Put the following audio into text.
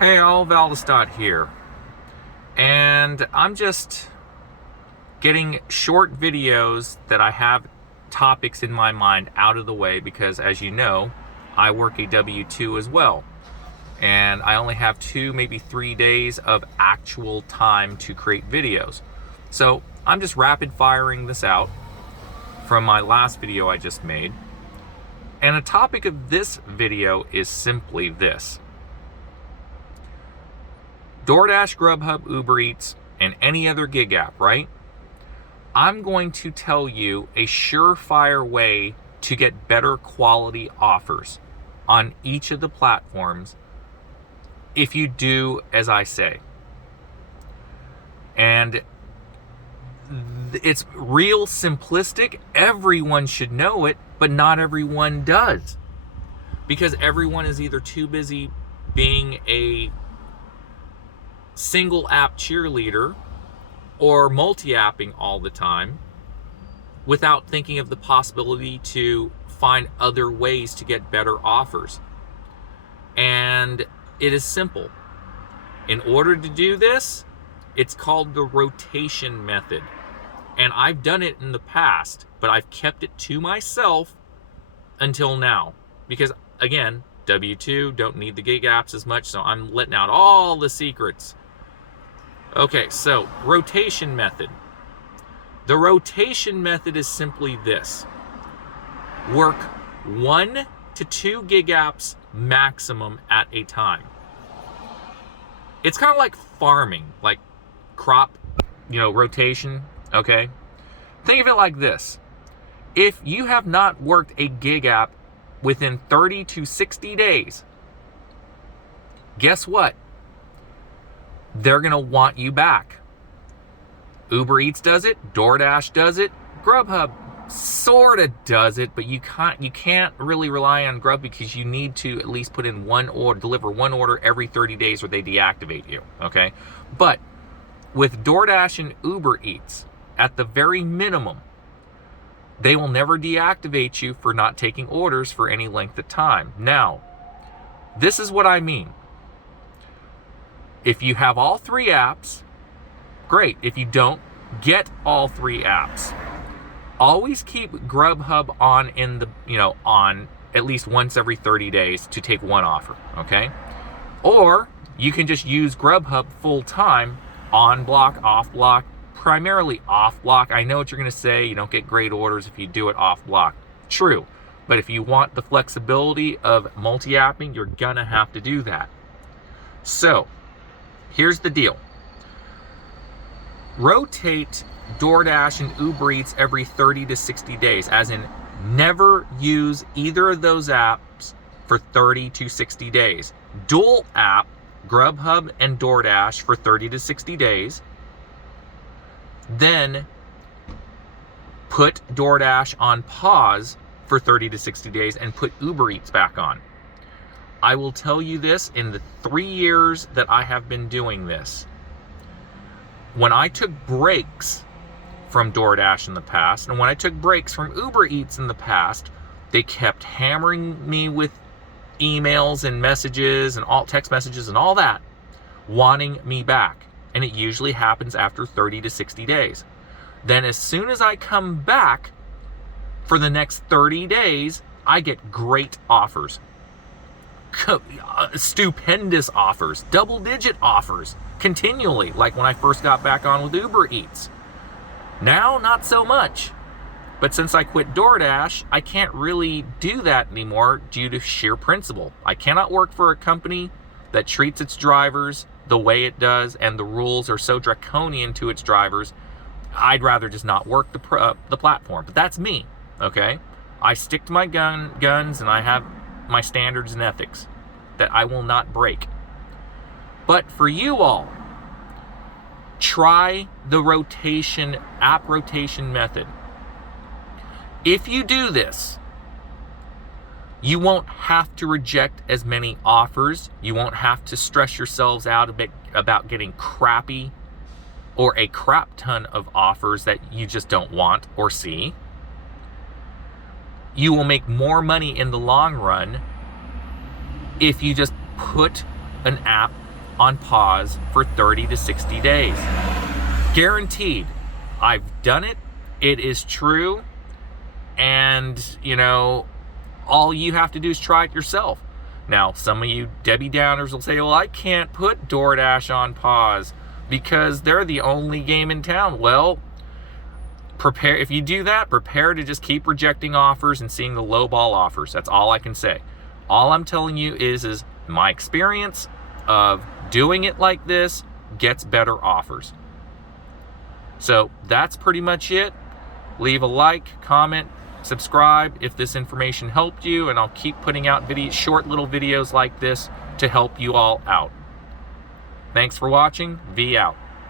Hey all, Valdestot here, and I'm just getting short videos that I have topics in my mind out of the way because, as you know, I work a W-2 as well, and I only have 2, maybe 3 days of actual time to create videos. So I'm just rapid firing this out from my last video I just made, and a topic of this video is simply this. Doordash, Grubhub, Ubereats, and any other gig app, right? I'm going to tell you a surefire way to get better quality offers on each of the platforms if you do as I say. And it's real simplistic. Everyone should know it, but not everyone does. Because everyone is either too busy being a single app cheerleader or multi-apping all the time without thinking of the possibility to find other ways to get better offers. And it is simple. In order to do this, it's called the rotation method. And I've done it in the past, but I've kept it to myself until now. Because again, W-2, don't need the gig apps as much, so I'm letting out all the secrets. Okay, so rotation method. The rotation method is simply this. Work 1 to 2 gig apps maximum at a time. It's kind of like farming, like crop, rotation, okay? Think of it like this. If you have not worked a gig app within 30 to 60 days, guess what? They're going to want you back. Ubereats does it, Doordash does it, Grubhub sort of does it, but you can't really rely on Grub because you need to at least put in one order, deliver one order every 30 days or they deactivate you, okay? But with Doordash and Ubereats, at the very minimum, they will never deactivate you for not taking orders for any length of time. Now, this is what I mean. If you have all 3 apps, great. If you don't, get all 3 apps. Always keep Grubhub on on at least once every 30 days to take one offer, okay? Or you can just use Grubhub full time, on block, off block, primarily off block. I know what you're gonna say, you don't get great orders if you do it off block. True, but if you want the flexibility of multi-apping, you're gonna have to do that. So, here's the deal. Rotate Doordash and Ubereats every 30 to 60 days, as in never use either of those apps for 30 to 60 days. Dual app Grubhub and Doordash for 30 to 60 days. Then put Doordash on pause for 30 to 60 days and put Ubereats back on. I will tell you this, in the 3 years that I have been doing this, when I took breaks from Doordash in the past, and when I took breaks from Ubereats in the past, they kept hammering me with emails and messages and all text messages and all that, wanting me back. And it usually happens after 30 to 60 days. Then as soon as I come back for the next 30 days, I get great offers. Stupendous offers, double-digit offers, continually, like when I first got back on with Ubereats. Now, not so much. But since I quit Doordash, I can't really do that anymore due to sheer principle. I cannot work for a company that treats its drivers the way it does, and the rules are so draconian to its drivers. I'd rather just not work the platform. But that's me, okay? I stick to my guns, and I have my standards and ethics that I will not break. But for you all, try the app rotation method. If you do this, you won't have to reject as many offers. You won't have to stress yourselves out a bit about getting crappy or a crap ton of offers that you just don't want or see. You will make more money in the long run if you just put an app on pause for 30 to 60 days. Guaranteed. I've done it. It is true. And, you know, all you have to do is try it yourself. Now, some of you Debbie Downers will say, well, I can't put Doordash on pause because they're the only game in town. Well, prepare. If you do that, prepare to just keep rejecting offers and seeing the low ball offers. That's all I can say. All I'm telling you is my experience of doing it like this gets better offers. So that's pretty much it. Leave a like, comment, subscribe if this information helped you, and I'll keep putting out short little videos like this to help you all out. Thanks for watching. V out.